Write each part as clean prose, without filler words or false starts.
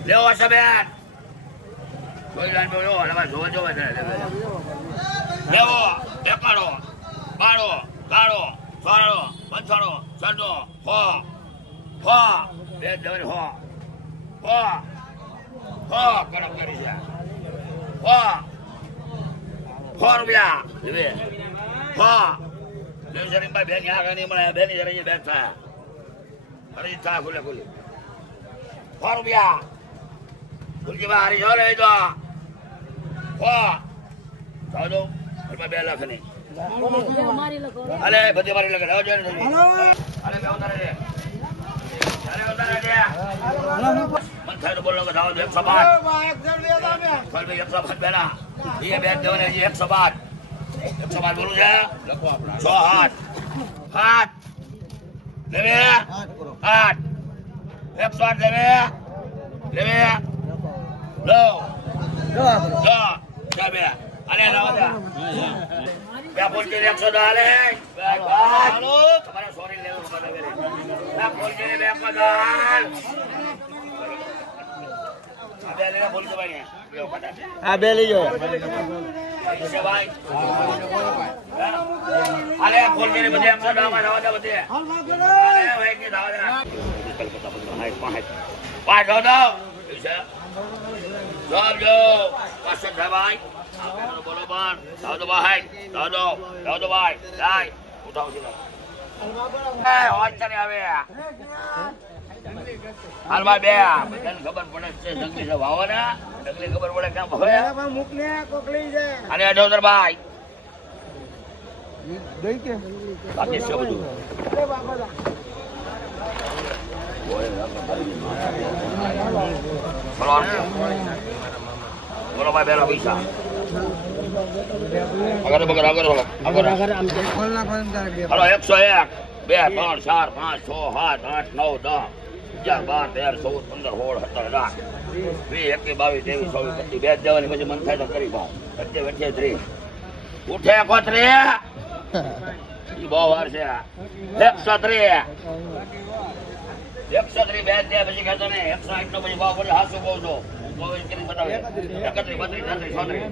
Leo sabihan. Koilan mo yo, alam mo, jo ba Leo, ekaro, baro, garo, saro, bancharo, sando, ho. Be dawai ho. Ho, karam kari ja. Ho rupiah, lebih. Ho. Leo sering ba ben ya kan ni mana ben ni ben sa. Hari ta kule. Ho rupiah. Kulki bahari jole itu. Wah, tahu tu, berapa bela kini? Ale, berapa mari lagi? Tahu jangan tadi. Ale, beontar aja. Menteri tu bolong ke tahu tu eksabat. Kalau eksabat bela, dia biar dia ni eksabat. Eksabat dulu je. Sohat, hat, lebih, hat. Eksabat lebih. Lo. Sabi. Ale na wala. Ya polje yak sodale. Halo. Kamara sorry lewo kamara gele. Ya polje le yak sodal. Abele na polje bani. Yo pada. Abele yo. Ise bhai. Ale polje le bade yak sodal ma dawa bade. Ale bhai ki dawa da. Hai pahet. Pai do do. Ise. Jom, pasang sabai. Apa boleh ban? Tahu tu bahai. Tahu tu bahai. Dai, tahu sini. Hoca ni apa ya? Alma bea. Betul kabar boleh dengki sebawa na. Dengki kabar boleh kan bawa ya? apa muknya kok kelija? Ani ada terbaik. Dengki. Tapi siapa tu? Kalau mau bela bisa. Agar. Kalau 101, be 3 4 5 6 7 8 9 10 11 12 13 14 15 16 17 18 19 20 21 22 23 બે જવાની પછી મન થાય તો કરી પાઉં વચ્ચે ત્રી ઉઠે કોતરી ઈ બહુ વાર છે 103 બે દે પછી કહેતો ને 108 નો પછી ભાવ બોલે હાસુ કહું છો કરી બતાવે 31 32 33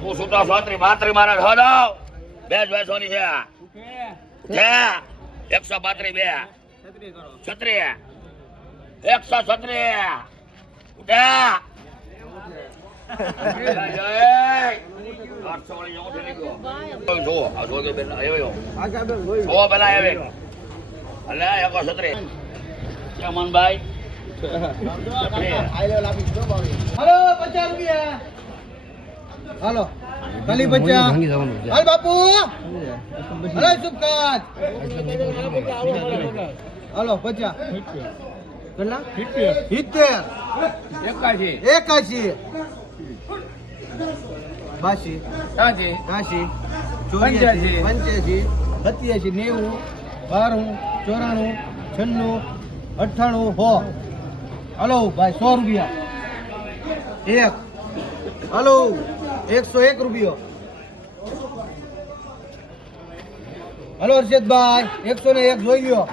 તું છૂટા 34 32 મારા હો દો બે જ બેસવાની છે 132 બે 36 136 ઉઠા જો આ જોગે બેન આવ્યો જો પેલા આવ્યો અલે 136 ચમનભાઈ હાલો 50 રૂપિયા હાલો ખાલી 50 હાલ બાપુ હાલો સુબકાત હાલો 50 કેટલા 70 81 82 83 84 85 87 90 92 94 96 98 હાલો ભાઈ 100 રૂપિયા એક હાલો 101 રૂપિયો હાલો હર્ષદભાઈ 101 જોઈ લ્યો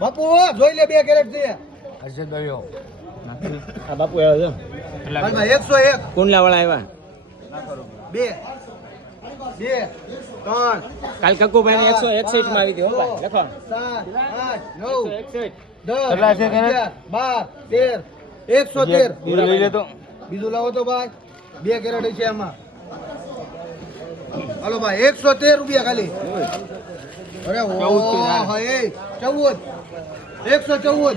બાપુ જોઈ લે 2 કેરેટ છે હર્ષદભાઈ આ બાપુ આવ્યો છે ભાઈ 101 કોણલા વાળા આવ્યા 2 3 કાલ કક્કુભાઈ ને 161 માં આવી હતી હો ભાઈ લખો 7 8 9 10 11 12 13 113 લઈ લે તો બીજું લાવો તો ભાઈ 2 કેરેટ છે આમાં હાલો ભાઈ 113 રૂપિયા ખાલી અરે ઓહો એ 14 114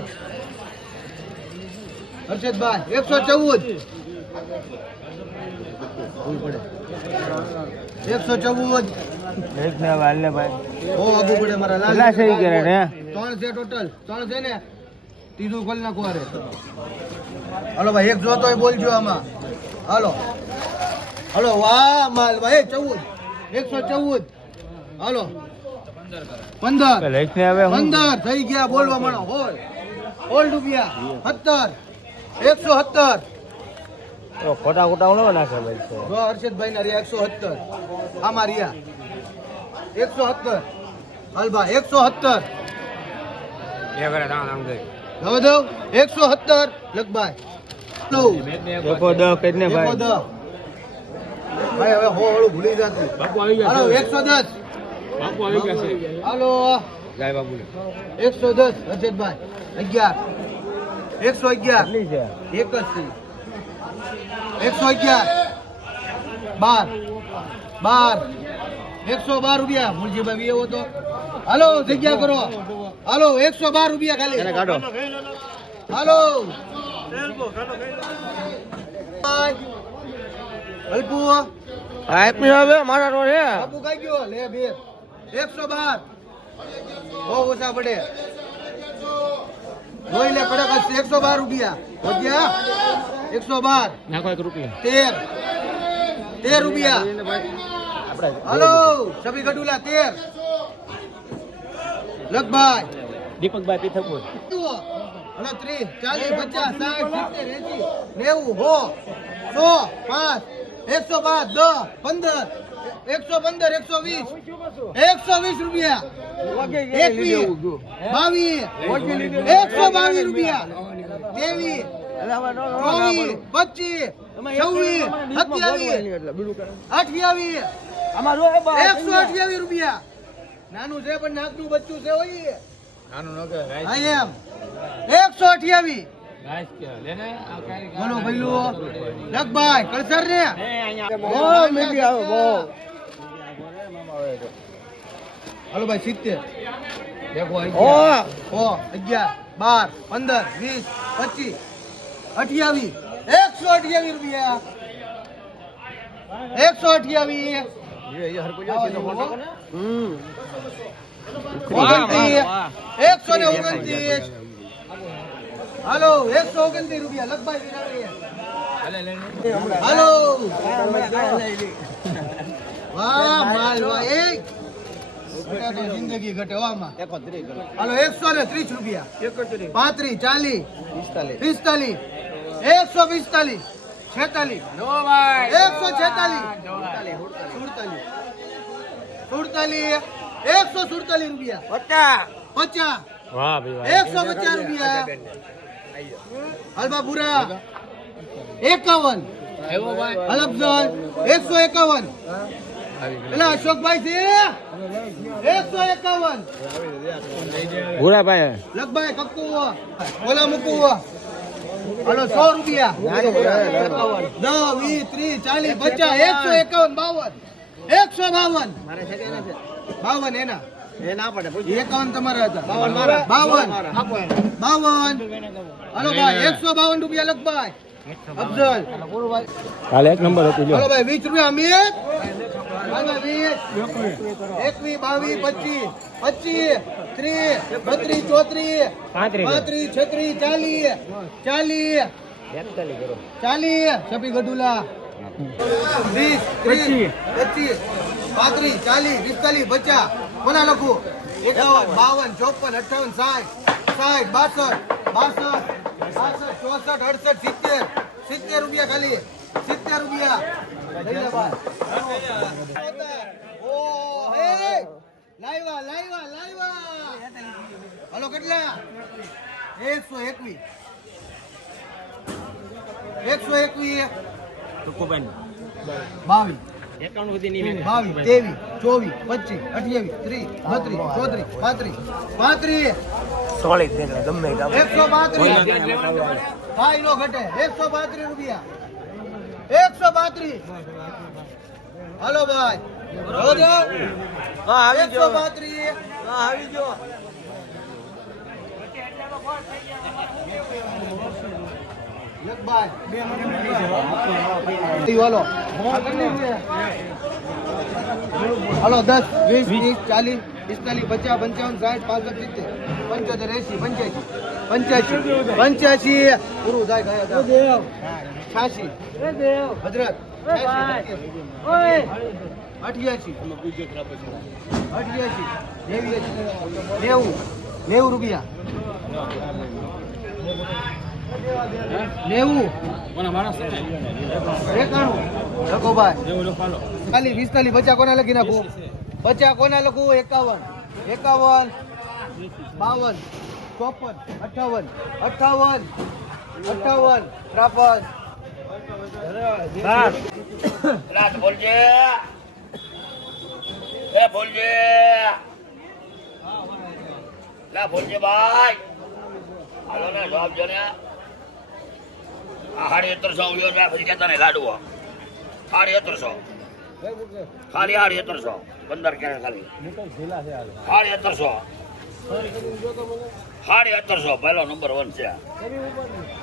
હર્ષદભાઈ 114 114 એક ને વાલે ભાઈ ઓ અબુ પડે મારા લાલ કેટલા સહી કરે ને 3 છે ટોટલ 3 છે ને ત્રીજું ખોલ નાખો અરે હાલો ભાઈ એક જોતો હોય બોલજો આમાં હાલો હલો વાહ માલ ભાઈ 14 114 હાલો 15 લેખ ને હવે હું 15 થઈ ગયા બોલવા માંડો હોલ રૂપિયા 17 117 તો ખોટા ખોટા ન નાખે ભાઈ છે જો હર્ષદભાઈ ના રહ્યા 117 આમાં રહ્યા 117 હાલબા 117 હવે દઉં 117 લગભાઈ એકો દ કરીને ભાઈ ભાઈ હવે હોળું ભૂલી જતું બાપુ આવી હાલો 110 બાપુ આવી ગયા છે હાલો ગાય બાપુ 110 હર્ષદભાઈ 11 111 કેટલી છે એક જ છે 111 12 112 રૂપિયા મુરજીભાઈ એવો તો હાલો જગ્યા કરો હાલો 112 રૂપિયા ખાલી એને કાઢો હાલો હલપુ આપ્યું હવે મારા રો છે બાપુ કઈ ગયો લે બે 112 બહુ ઓછા પડે જોઈ લે કડક હશે 112 રૂપિયા વધ્યા 112 નાખો 1 રૂપિયા 13 રૂપિયા આપણે હાલો સભી ગડુલા 13 લગભાઈ દીપકભાઈ પીથકપુર હલો 30 40 50 60 70 80 90 હો 100 5 105 10 15 115 120 રૂપિયા 21 22 122 રૂપિયા 23 24 25 26 27 રૂપિયા નાનું છે પણ નાકનું બચ્ચું છે હોય નાનું ન કે હા એમ 128 ગાઈસ કે લેને આ કાઈ બોલો ભઈલો લગભાઈ કળસર ને બહુ મીઠી આવે બહુ હાલો ભાઈ 70 દેખો ઓ 11 12 15 20 25 28 128 રૂપિયા 129 હાલો 129 રૂપિયા લગભાઈ હાલો વાહ માલ વાહ એ જિંદગી ઘટે વામાં હાલો 130 રૂપિયા 35 40 45 145 46 નો ભાઈ 146 147 રૂપિયા 50 વાહ ભાઈ 150 રૂપિયા હલબાપુરા 51 આવ્યો ભાઈ અલગજન 151 એલા અશોકભાઈ છે 151 ભૂરા ભાઈ લગભાઈ કક્કુ ઓલા મૂકુ હાલો 100 રૂપિયા 10 20 30 40 50 151 52 એના એ ના પડે 51 તમારા હતા 52 હાલો ભાઈ 152 રૂપિયા લગભાઈ અફઝલ કાલે એક નંબર હતું જો હાલો ભાઈ 20 રૂપિયા અમીર હાલો 20 21 22 25 30 32 34 35 36 40 40 છપી ગડુલા 20 30 25 35 40 45 50 કોના લખું 51 52 54 58 60 62 62 64 70 રૂપિયા ખાલી 70 રૂપિયા લઈ લે ભાઈ ઓ હે લાઈવા હાલો કેટલા 121 ટુકુબેન 22 એકાઉન્ટ સુધી નહીં 22 23 24 25 28 30 32 33 35 ગમે 132 ભાઈ નો ઘટે 132 રૂપિયા 132 હાલો ભાઈ હા 132 આવી ગયો હાલો હાલો 10 20 30 40 45 50 55 60 65 70 75 85 85 પૂરું થાય ગયા 86 હજરત 88 90 રૂપિયા 90 લખો ભાઈ ખાલી 45 બચ્ચા કોના લખી નાખું બચ્ચા કોના લખું 51 52 54 58 58 53 રાત બોલજે એ બોલજે લા બોલજે ભાઈ હાલો ને જવાબ જો ને આ 750 ઉલ્યો ને પછી કહેતા ને લાડવો 750 ખાલી 750 15 ક્યારે ખાલી 750 750 પહેલો નંબર 1 છે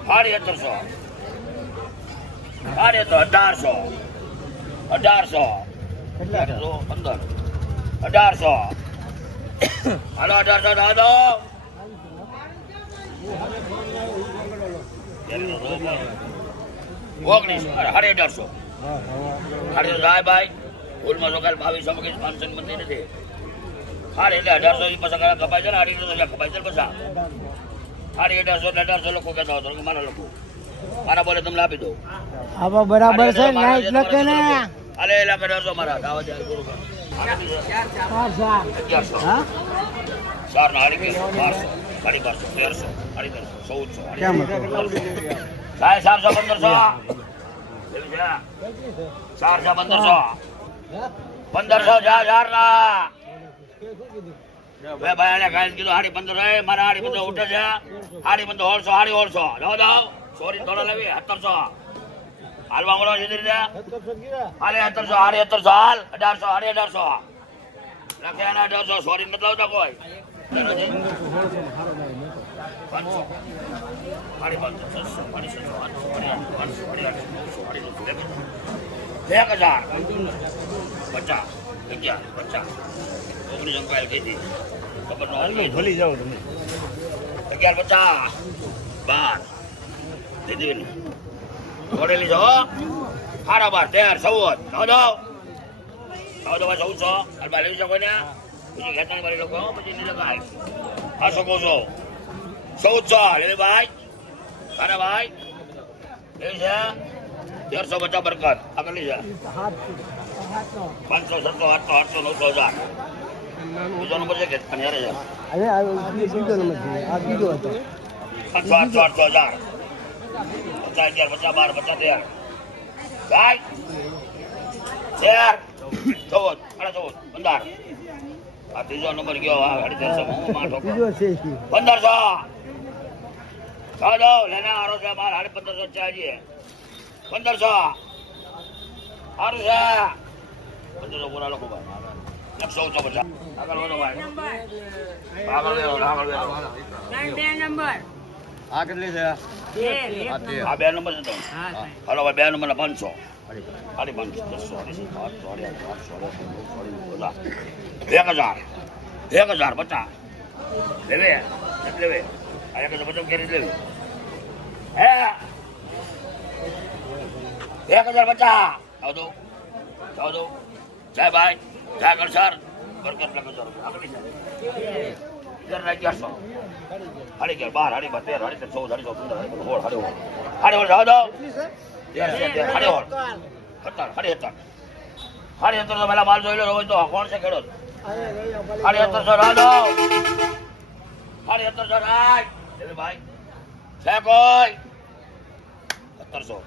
750 1800 15 1800 હાલો 1800 દાદો ઓગણીસ 1800 જાય ભાઈ ભૂલમાં તો કાલ 2200 કે 500 મંદી નથી હારે એટલે 1800 ની પાછા કપાય છે ને 1800 કપાય છે પાછા 1800 લખો કહેતો હતો મારા લખો મારા બોલે તમને આપી દો આવા બરાબર છે નાઈટ લખે ને અલે એલા કરજો મારા દાવા દે ગુરુ કા 1100 હા 4 ના 1200 1300 1400 કેમ સાહેબ 400 1500 જા યાર ના બે ભાઈ ને કાઈ કીધું 1500 મારા 1500 ઉઠે છે 1500 જાવ દાવ સોરી થોડા લેવી 1700 હાલવા મળો જલ્દી દે હાલે 1700 હાલ 1800 1800 લખે 1800 સોરી નથી લાવતા કોઈ 1400 લે ભાઈ અરે ભાઈ એ છે 1350 બરકત આગળ લઈ જા 500 700 800 900 1000 બીજો નંબર છે કે પંજારે છે બીજો નંબર છે આ બીજો હતો 800 800 1000 50 11 50 12 50 13 ભાઈ 14 14 15 આ ત્રીજો નંબર ગયો આ 1300 બીજો છે 1500 ચાલો લેના આરો છે માર 1500 ચાહીએ 1500 આરો છે 1500 પૂરા લોકો ભાઈ 150 આગળ વધો ભાઈ આગળ બે નંબર આ કેટલી છે આ બે નંબર છે તો હાલો ભાઈ બે નંબર ના 500 1000 50 લેવે લેવે આ 1050 કેરી લેવી હે 1050 આવજો જય ભાઈ જય કરસર બરકત લખો છો આગળ જાય ઇધર રાખ 1100 હાડી 12 હાડી 13 હાડી 14 હાડી 15 હાડી 16 જાવ દો હાડી તો પેલા માલ જોઈ લો હોય તો કોણ છે ખેડૂત 750 રાધો 750 રાખ ભાઈ છે કોઈ 1700